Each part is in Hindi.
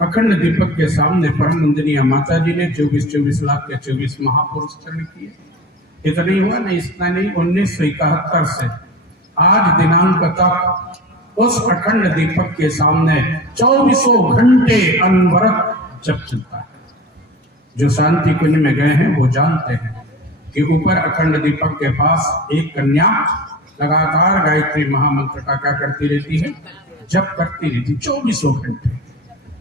अखंड दीपक के सामने परम वंदनीय माता जी ने 24 लाख के 24 महापुरुष चरण किए। इतना ही हुआ नहीं, इतना नहीं, 1971 से आज दिनांक तक उस अखंड दीपक के सामने 24 घंटे अनवरत जप चलता है। जो शांति कुंज में गए हैं वो जानते हैं कि ऊपर अखंड दीपक के पास एक कन्या लगातार गायत्री महामंत्र का क्या करती रहती है, जप करती रहती 24 घंटे।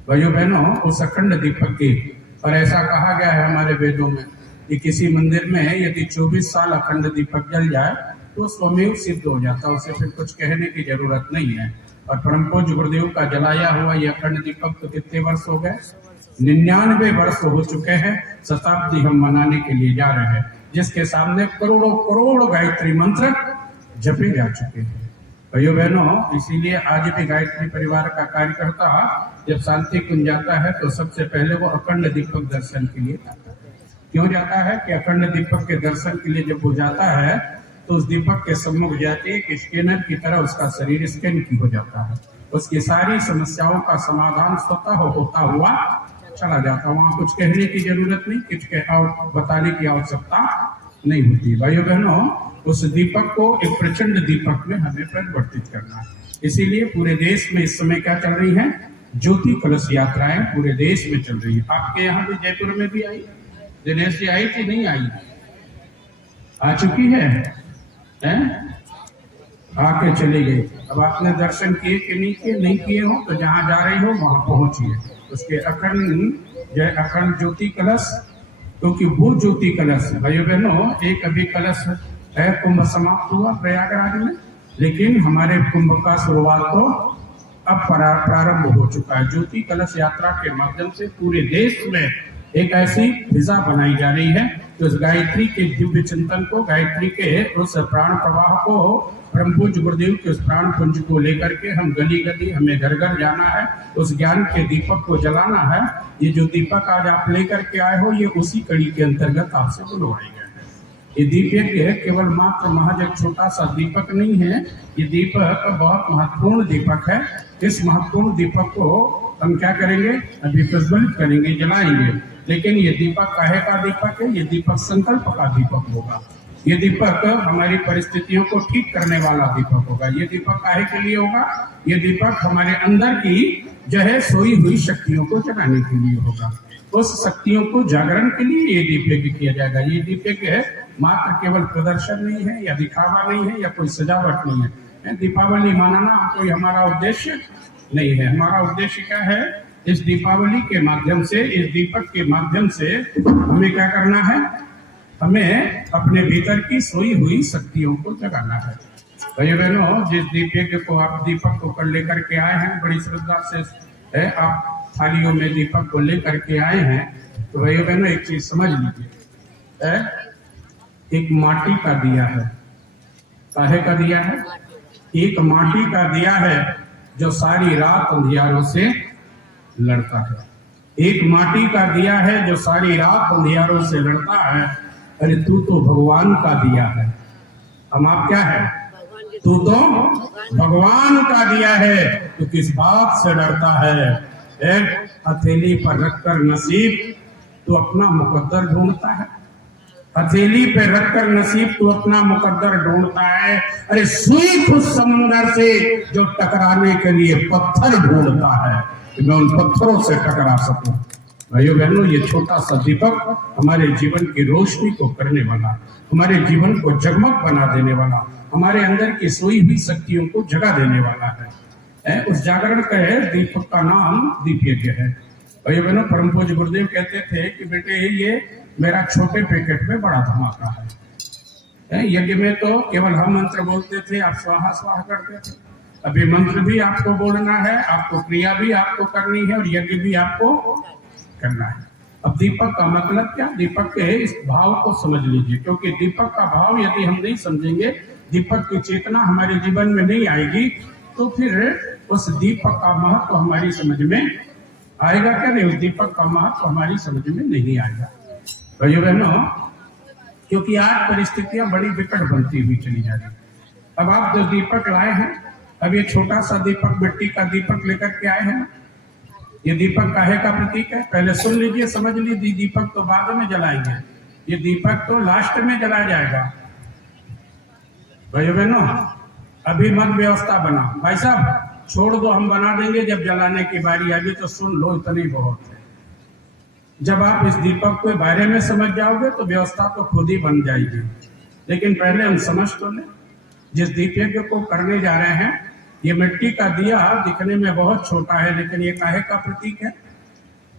भाइयों बहनों, उस अखंड दीपक की, और ऐसा कहा गया है हमारे वेदों में कि किसी मंदिर में यदि 24 साल अखंड दीपक जल जाए तो स्वमेव सिद्ध हो जाता है, उसे फिर कुछ कहने की जरूरत नहीं है। और परम पूज्य गुरुदेव का जलाया हुआ ये अखंड दीपक तो कितने वर्ष हो गए, 99 वर्ष हो चुके हैं। शताब्दी हम मनाने के लिए जा रहे हैं, जिसके सामने करोड़ों करोड़ गायत्री मंत्र जपे जा चुके हैं। भाइयों बहनों, इसीलिए आज भी गायत्री परिवार का कार्यकर्ता जब शांति कुंज जाता है तो सबसे पहले वो अखंड दीपक दर्शन के लिए जाता है। क्यों जाता है कि अखंड दीपक के दर्शन के लिए जब वो जाता है तो उस दीपक के सम्मुख जाते एक स्कैनर की तरह उसका शरीर स्कैन की हो जाता है, उसकी सारी समस्याओं का समाधान स्वतः होता हुआ चला जाता। वहां कुछ कहने की जरूरत नहीं, कुछ बताने की आवश्यकता नहीं होती। भाइयों बहनों, उस दीपक को एक प्रचंड दीपक में हमें परिवर्तित करना है। इसीलिए पूरे देश में इस समय क्या चल रही है, ज्योति कलश यात्राएं पूरे देश में चल रही है। आपके यहाँ भी जयपुर में भी आई, दिनेश जी आई थी, नहीं आई, आ चुकी है, आके चले गए। अब आपने दर्शन किए कि नहीं किए, नहीं किए हो तो जहां जा रही हो वहां पहुंचिए। उसके अखंड ज्योति कलश, क्योंकि वो ज्योति कलश, भाइयों बहनों, एक अभी कलश है, कुंभ समाप्त हुआ प्रयागराज में, लेकिन हमारे कुंभ का शुरुआत तो अब प्रारंभ हो चुका है। ज्योति कलश यात्रा के माध्यम से पूरे देश में एक ऐसी फिजा बनाई जा रही है कि उस गायत्री के दिव्य चिंतन को, गायत्री के उस प्राण प्रवाह को, परम पूज्य गुरुदेव के उस प्राण पुंज को लेकर के हम गली गली, हमें घर घर जाना है, उस ज्ञान के दीपक को जलाना है। ये जो दीपक आज आप लेकर के आए हो, ये उसी कड़ी के अंतर्गत आपसे बुलवाए गए हैं। ये दीपक केवल मात्र महज एक छोटा सा दीपक नहीं है, ये दीपक बहुत महत्वपूर्ण दीपक है। इस महत्वपूर्ण दीपक को हम क्या करेंगे, अभी प्रज्वलित करेंगे, जलाएंगे। लेकिन ये दीपक काहे का दीपक है, ये दीपक संकल्प का दीपक होगा। ये दीपक हमारी परिस्थितियों को ठीक करने वाला दीपक होगा। ये दीपक काहे के लिए होगा, ये दीपक हमारे अंदर की जो है सोई हुई शक्तियों को जगाने के लिए होगा। उस शक्तियों को जागरण के लिए ये दीपक किया जाएगा। ये दीपक है मात्र केवल प्रदर्शन नहीं है, या दिखावा नहीं है, या कोई सजावट नहीं है। दीपावली मनाना कोई हमारा उद्देश्य नहीं है। हमारा उद्देश्य क्या है, इस दीपावली के माध्यम से, इस दीपक के माध्यम से हमें क्या करना है, हमें अपने भीतर की सोई हुई शक्तियों को जगाना है। भाइयों बहनों, जिस दीपक को आप दीपक को कर लेकर के आए हैं, बड़ी श्रद्धा से आप थालियों में दीपक को लेकर के आए हैं, तो भाइयों बहनों एक चीज समझ लीजिए, एक माटी का दिया है। काहे का दिया है, एक माटी का दिया है जो सारी रात अंधियारों से लड़ता है। एक माटी का दिया है जो सारी रात अंधियारों से लड़ता है। अरे तू तो भगवान का दिया है, हम आप क्या है, तू तो भगवान का दिया है, तो किस बात से डरता है। एक हथेली पर रखकर नसीब तू अपना मुकद्दर ढूंढता है, हथेली पे रखकर नसीब तू अपना मुकद्दर ढूंढता है। अरे सुई खुद समुंदर से जो टकराने के लिए पत्थर ढूंढता है, मैं उन पत्थरों से टकरा सकूं। भाइयों बहनों, ये छोटा सा दीपक हमारे जीवन की रोशनी को करने वाला, हमारे जीवन को जगमग बना देने वाला, हमारे अंदर की सोई हुई शक्तियों को जगा देने वाला है। उस जागरण का दीपक का नाम दीप यज्ञ है। भाइयों बहनों, परम पूज्य गुरुदेव कहते थे कि बेटे ये मेरा छोटे पैकेट में बड़ा धमाका है। यज्ञ में तो केवल हम मंत्र बोलते थे, आप स्वाहा स्वाहा करते थे। अभी मंत्र भी आपको बोलना है, आपको क्रिया भी आपको करनी है, और यज्ञ भी आपको करना है। अब दीपक का मतलब क्या, दीपक के इस भाव को समझ लीजिए, क्योंकि दीपक का भाव यदि हम नहीं समझेंगे, दीपक की चेतना हमारे जीवन में नहीं आएगी, तो फिर उस दीपक का महत्व हमारी समझ में आएगा क्या, नहीं, उस दीपक का महत्व हमारी समझ में नहीं आएगा। भाइयों बहनों, क्योंकि आज परिस्थितियां बड़ी विकट बनती हुई चली जा रही। अब आप जो दीपक लाए हैं, अब ये छोटा सा दीपक, मिट्टी का दीपक लेकर के आए हैं, ये दीपक काहे का प्रतीक है? पहले सुन लीजिए, समझ लीजिए। दीपक तो बाद में जलाएंगे, ये दीपक तो लास्ट में जलाया जाएगा। भाइयों बहनों, अभी मत व्यवस्था बना। भाई साहब छोड़ दो, हम बना देंगे, जब जलाने की बारी आएगी तो सुन लो, इतनी बहुत है। जब आप इस दीपक के बारे में समझ जाओगे तो व्यवस्था तो खुद ही बन जाएगी। लेकिन पहले हम समझ तो लें, जिस दीपयज्ञ को करने जा रहे हैं, ये मिट्टी का दिया दिखने में बहुत छोटा है, लेकिन ये काहे का प्रतीक है?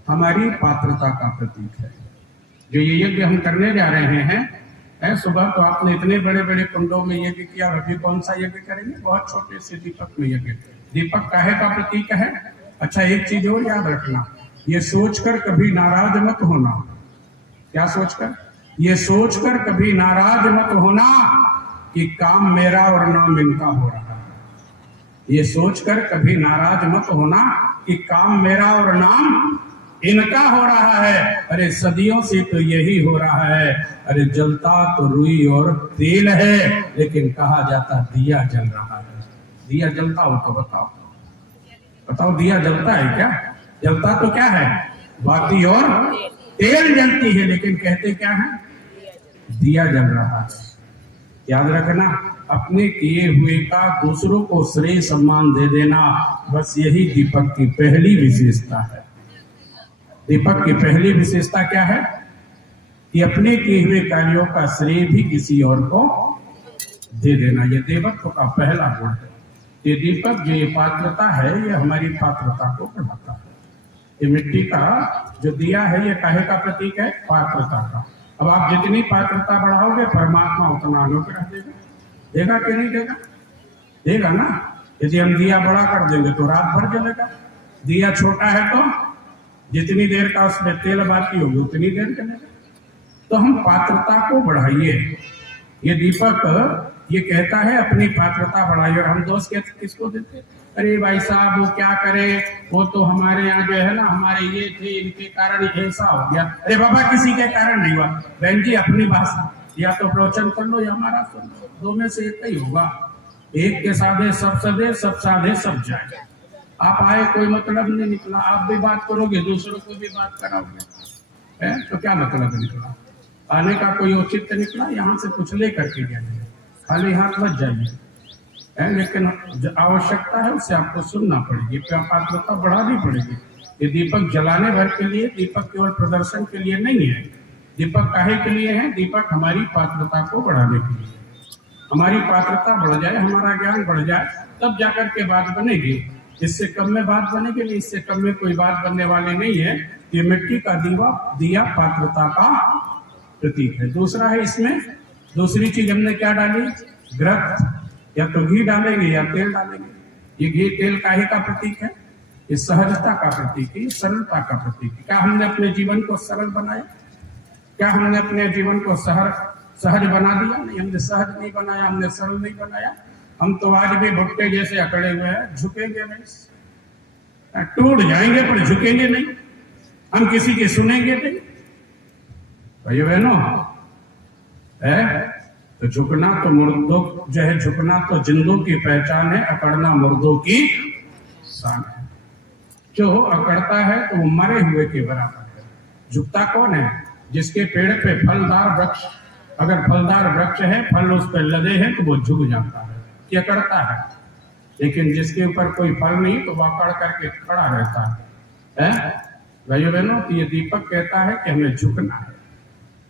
हमारी पात्रता का प्रतीक है। जो ये यज्ञ हम करने जा रहे हैं, सुबह तो आपने इतने बड़े बड़े कुंडों में यज्ञ किया, अभी कौन सा यज्ञ करेंगे? बहुत छोटे से दीपक में यज्ञ। दीपक काहे का प्रतीक है? अच्छा, एक चीज और याद रखना, ये सोचकर कभी नाराज मत होना। क्या सोचकर? ये सोचकर कभी नाराज मत होना कि काम मेरा और नाम इनका हो रहा है। ये सोचकर कभी नाराज मत होना कि काम मेरा और नाम इनका हो रहा है। अरे सदियों से तो यही हो रहा है। अरे जलता तो रुई और तेल है, लेकिन कहा जाता दिया जल रहा है। दिया जलता हो तो बताओ, बताओ दिया जलता है क्या? जलता तो क्या है? बाती और तेल जलती है, लेकिन कहते क्या है? दिया जल रहा है। याद रखना, अपने किए हुए का दूसरों को श्रेय सम्मान दे देना, बस यही दीपक की पहली विशेषता है। दीपक की पहली विशेषता क्या है? कि अपने किए हुए कार्यों का श्रेय भी किसी और को दे देना। यह देवत्व का पहला गुण है। ये दीपक जो ये पात्रता है, ये हमारी पात्रता को बढ़ाता है। ये मिट्टी का जो दिया है, ये काहे का प्रतीक है? पात्रता का। अब आप जितनी पात्रता बढ़ाओगे, परमात्मा उतना अनुग्रह देगा। देगा कि नहीं देगा? देगा ना। यदि हम दिया बड़ा कर देंगे तो रात भर जलेगा। दिया छोटा है तो जितनी देर का उसमें तेल बाकी होगी उतनी देर चलेगा। तो हम पात्रता को बढ़ाइए। ये दीपक ये कहता है अपनी पात्रता बढ़ाइए। और हम दोस्त किसको देते? अरे भाई साहब वो क्या करे, वो तो हमारे यहाँ जो है ना, हमारे ये थे, इनके कारण ऐसा हो गया। अरे बाबा किसी के कारण नहीं हुआ। बहन जी अपनी भाषा, या तो प्रवचन कर लो या हमारा सुन लो, दो में से एक ही होगा। एक के साधे सब सदे, सब साधे सब जाए। आप आए कोई मतलब नहीं निकला। आप भी बात करोगे, दूसरों को भी बात कराओगे, तो क्या मतलब निकला? आने का कोई औचित्य निकला? यहाँ से कुछ ले करके जाइए, खाली हाथ मत जाइए। लेकिन जो आवश्यकता है उसे आपको सुनना पड़ेगी, पात्रता बढ़ानी पड़ेगी। ये दीपक जलाने भर के लिए, दीपक केवल प्रदर्शन के लिए नहीं है। दीपक काहे के लिए है? दीपक हमारी पात्रता को बढ़ाने के लिए। हमारी पात्रता बढ़ जाए, हमारा ज्ञान बढ़ जाए, तब जाकर के बात बनेगी। इससे कम में बात बनेगी नहीं, इससे कम में कोई बात बनने वाली नहीं है। ये मिट्टी का दिया पात्रता का प्रतीक है। दूसरा है, इसमें दूसरी चीज हमने क्या डाली? घृत, या तो घी डालेंगे या तेल डालेंगे। ये घी तेल काहे का प्रतीक है? ये सहजता का प्रतीक है, सरलता का प्रतीक है। क्या हमने अपने जीवन को सरल बनाया? क्या हमने अपने जीवन को सहज बना दिया? नहीं, हमने सहज नहीं बनाया, हमने सरल नहीं बनाया। हम तो आज भी भुट्टे जैसे अकड़े हुए हैं, झुकेंगे नहीं, टूट जाएंगे पर झुकेंगे नहीं। हम किसी की सुनेंगे नहीं। भाइयों बहनों, तो झुकना तो मुर्दों जो है, झुकना तो जिंदों की पहचान है, अकड़ना मुर्दों की शान है। जो अकड़ता है तो वो मरे हुए के बराबर है। झुकता कौन है? जिसके पेड़ पे फलदार वृक्ष, अगर फलदार वृक्ष है, फल उस पर लदे हैं तो वो झुक जाता है, ये अकड़ता है। लेकिन जिसके ऊपर कोई फल नहीं तो वह अकड़ करके खड़ा रहता है। भाइयों बहनों, ये दीपक कहता है कि हमें झुकना है,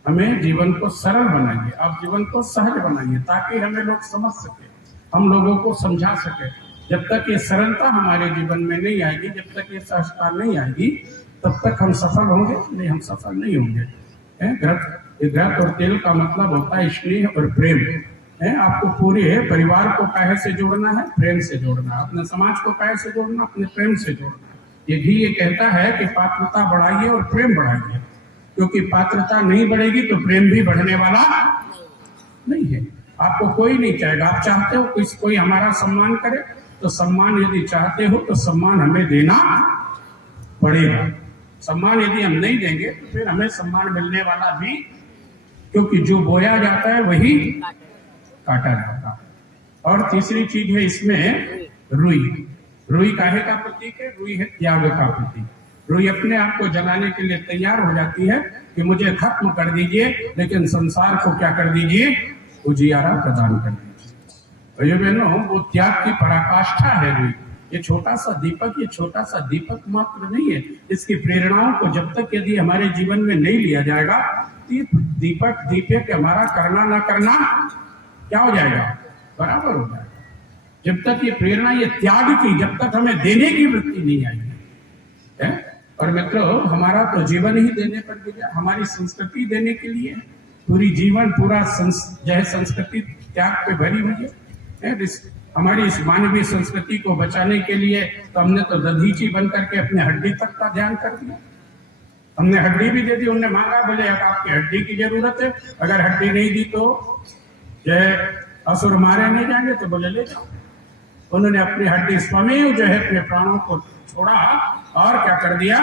हमें जीवन को सरल बनाइए, आप जीवन को सहज बनाइए, ताकि हमें लोग समझ सके, हम लोगों को समझा सके। जब तक ये सरलता हमारे जीवन में नहीं आएगी, जब तक ये सहजता नहीं आएगी, तब तक हम सफल होंगे नहीं, हम सफल नहीं होंगे। घृत और तेल का मतलब होता है स्नेह और प्रेम। आपको पूरे परिवार को काहे से जोड़ना है? प्रेम से जोड़ना। अपने समाज को काहे से जोड़ना? अपने प्रेम से जोड़ना। ये घी ये कहता है कि पात्रता बढ़ाइए और प्रेम बढ़ाइए, क्योंकि पात्रता नहीं बढ़ेगी तो प्रेम भी बढ़ने वाला नहीं है। आपको कोई नहीं चाहेगा। आप चाहते हो कोई हमारा सम्मान करे, तो सम्मान यदि चाहते हो तो सम्मान हमें देना पड़ेगा। सम्मान यदि हम नहीं देंगे तो फिर हमें सम्मान मिलने वाला भी, क्योंकि जो बोया जाता है वही काटा जाता है। और तीसरी चीज है इसमें रुई। रुई काहे का प्रतीक है? रुई है त्याग का प्रतीक। रुई अपने आप को जलाने के लिए तैयार हो जाती है कि मुझे खत्म कर दीजिए, लेकिन संसार को क्या कर दीजिए, उजियारा प्रदान कर दीजिए। भाइयों बहनों, वो त्याग की पराकाष्ठा है रुई। ये छोटा सा दीपक मात्र नहीं है। इसकी प्रेरणाओं को जब तक यदि हमारे जीवन में नहीं लिया जाएगा, दीपक हमारा करना ना करना क्या हो जाएगा, बराबर हो जाएगा। जब तक ये प्रेरणा, ये त्याग की, जब तक हमें देने की वृत्ति नहीं आएगी है। और मित्रों, हमारा तो जीवन ही देने पर गया, हमारी संस्कृति देने के लिए, पूरी जीवन पूरा संस्कृति त्याग पे भरी हुई है। हमारी इस मानवीय संस्कृति को बचाने के लिए तो हमने तो दधीची बन करके अपने हड्डी तक का ध्यान कर दिया। हमने हड्डी भी दे दी, उन्होंने मांगा, बोले अब आपकी हड्डी की जरूरत है, अगर हड्डी नहीं दी तो जो है असुर मारे नहीं जाएंगे, तो बोले ले जाओ। उन्होंने अपनी हड्डी स्वमेव जो है अपने प्राणों को छोड़ा और क्या कर दिया,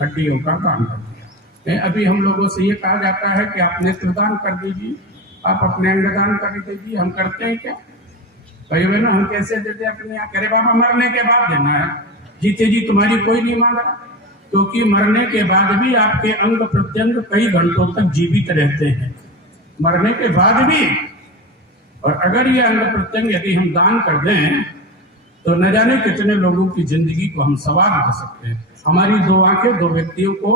हड्डियों का दान कर दिया। अभी हम लोगों से ये कहा जाता है कि आप नेत्रदान कर दीजिए, आप अपने अंगदान कर दीजिए। हम करते हैं क्या भाइयों बहनों? हम कैसे देते अपने यहाँ? करे बाबा मरने के बाद देना है, जीते जी तुम्हारी कोई नहीं मांग रहा, क्योंकि मरने के बाद भी आपके अंग प्रत्यंग कई घंटों तक जीवित रहते हैं, मरने के बाद भी। और अगर ये अंग प्रत्यंग यदि हम दान कर दें तो न जाने कितने लोगों की जिंदगी को हम सवार कर सकते हैं। हमारी दो आंखें दो व्यक्तियों को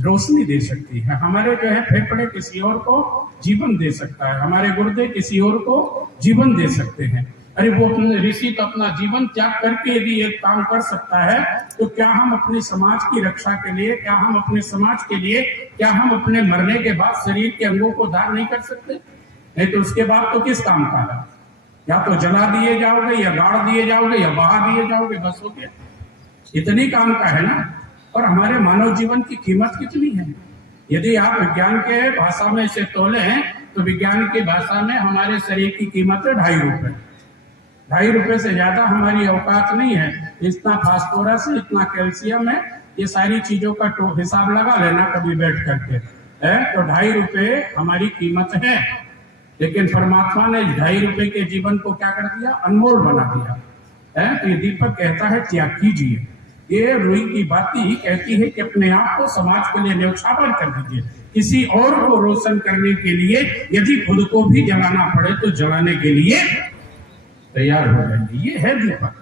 रोशनी दे सकती है, हमारे जो है फेफड़े किसी और को जीवन दे सकता है, हमारे गुर्दे किसी और को जीवन दे सकते हैं। अरे वो ऋषि तो अपना जीवन त्याग करके यदि एक काम कर सकता है, तो क्या हम अपने समाज की रक्षा के लिए, क्या हम अपने समाज के लिए, क्या हम अपने मरने के बाद शरीर के अंगों को दान नहीं कर सकते? नहीं तो उसके बाद तो किस काम का है? या तो जला दिए जाओगे, या गाड़ दिए जाओगे, या बहा दिए जाओगे, बस हो गया। इतनी काम का है ना। और हमारे मानव जीवन की कीमत कितनी है? यदि आप विज्ञान के भाषा में इसे तोलें तो विज्ञान की भाषा में हमारे शरीर की कीमत है 2.5 रुपए। 2.5 रुपए से ज्यादा हमारी औकात नहीं है। इतना फास्फोरस, इतना कैल्शियम है, ये सारी चीजों का हिसाब लगा लेना कभी बैठ करके है, तो 2.5 रुपए हमारी कीमत है। लेकिन परमात्मा ने 2.5 रुपए के जीवन को क्या कर दिया, अनमोल बना दिया है। तो ये दीपक कहता है त्याग कीजिए। ये रुई की बाती कहती है कि अपने आप को समाज के लिए न्यौछावर कर दीजिए, किसी और को रोशन करने के लिए यदि खुद को भी जलाना पड़े तो जलाने के लिए तैयार हो जाएंगे। ये है दीपक।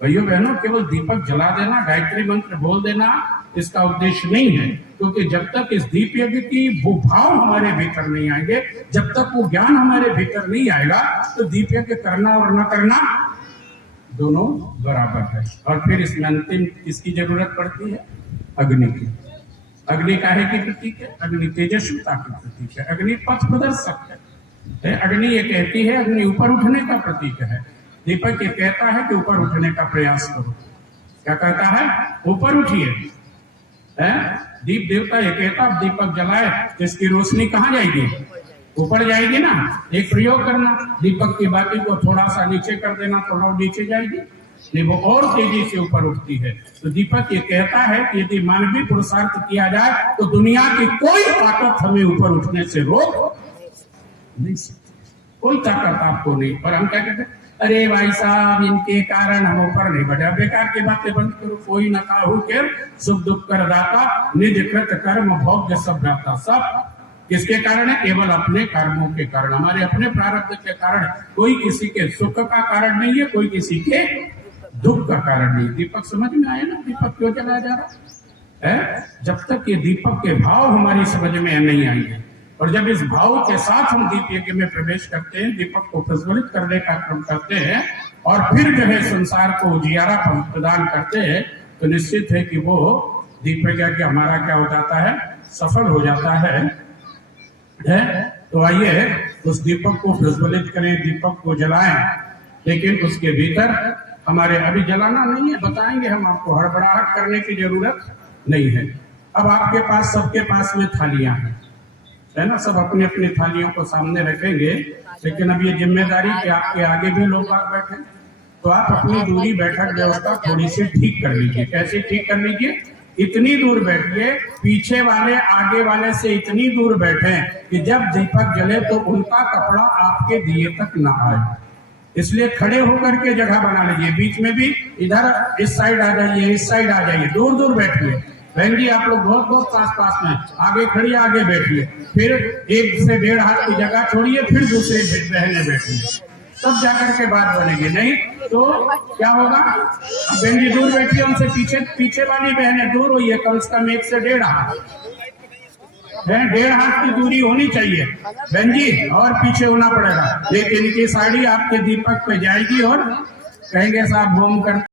भाइयों बहनों, केवल दीपक जला देना, गायत्री मंत्र बोल देना इसका उद्देश्य नहीं है, क्योंकि जब तक इस दीप यज्ञ की वो भाव हमारे भीतर नहीं आएंगे, जब तक वो ज्ञान हमारे भीतर नहीं आएगा, तो दीप यज्ञ करना और न करना दोनों बराबर है। और फिर इसमें अंतिम किसकी जरूरत पड़ती है? अग्नि की। अग्नि काहे की प्रतीक है? अग्नि तेजस्विता की प्रतीक है, अग्नि पथ प्रदर्शक है। अग्नि ये कहती है, अग्नि ऊपर उठने का प्रतीक है। दीपक ये कहता है कि ऊपर उठने का प्रयास करो। क्या कहता है? ऊपर उठिए। दीप देवता ये कहता, दीपक जलाए तो इसकी रोशनी कहाँ जाएगी? ऊपर जाएगी ना। एक प्रयोग करना, दीपक की बाती को थोड़ा सा नीचे कर देना, थोड़ा नीचे जाएगी, नहीं वो और तेजी से ऊपर उठती है। तो दीपक ये कहता है कि यदि मानवीय पुरुषार्थ किया जाए तो दुनिया की कोई ताकत हमें ऊपर उठने से रोक नहीं सकती, कोई ताकत आपको नहीं। और हम क्या कहते हैं, अरे भाई साहब इनके कारण हम ऊपर नहीं बढ़े। बेकार की बातें बंद करो। कोई न काहू के सुख दुख कर दाता, निज कृत कर्म भोग्य सब दाता। सब किसके कारण है? केवल अपने कर्मों के कारण, हमारे अपने प्रारब्ध के कारण। कोई किसी के सुख का कारण नहीं है, कोई किसी के दुख का कारण नहीं। दीपक समझ में आया ना, दीपक क्यों जलाया जा रहा है? जब तक ये दीपक के भाव हमारी समझ में नहीं आएंगे, और जब इस भाव के साथ हम दीप यज्ञ में प्रवेश करते हैं, दीपक को प्रज्वलित करने का क्रम करते हैं, और फिर जो है संसार को उजियारा प्रदान करते हैं, तो निश्चित है कि वो दीप यज्ञ हमारा क्या हो जाता है? सफल हो जाता है। तो आइए उस दीपक को प्रज्वलित करें, दीपक को जलाएं, लेकिन उसके भीतर हमारे अभी जलाना नहीं है, बताएंगे हम आपको, हड़बड़ाहट करने की जरूरत नहीं है। अब आपके पास, सबके पास में थालियां हैं, है ना, सब अपनी अपनी थालियों को सामने रखेंगे। लेकिन अब ये जिम्मेदारी कि आपके आगे भी लोग आगे बैठे, तो आप अपनी दूरी बैठक व्यवस्था थोड़ी सी ठीक कर लीजिए। कैसे ठीक कर लीजिए? इतनी दूर बैठिए, पीछे वाले आगे वाले से इतनी दूर बैठे कि जब दीपक जले तो उनका कपड़ा आपके दिए तक न आए। इसलिए खड़े होकर के जगह बना लीजिए, बीच में भी इधर इस साइड आ जाइए, इस साइड आ जाइए, दूर दूर बैठिए, बहन जी आप लोग बहुत बहुत पास पास में, आगे खड़ी आगे बैठिए, फिर 1 से 1.5 हाथ की जगह छोड़िए, फिर दूसरे बहने बैठिए, तब जाकर के बात बनेगी। नहीं तो क्या होगा? बहन जी दूर बैठिए, उनसे पीछे पीछे वाली बहनें दूर हुई है, कम से कम 1 से 1.5 हाथ, 1.5 हाथ की दूरी होनी चाहिए बहन जी, और पीछे होना पड़ेगा। लेकिन इनकी साड़ी आपके दीपक पे जाएगी और कहेंगे साहब होम कर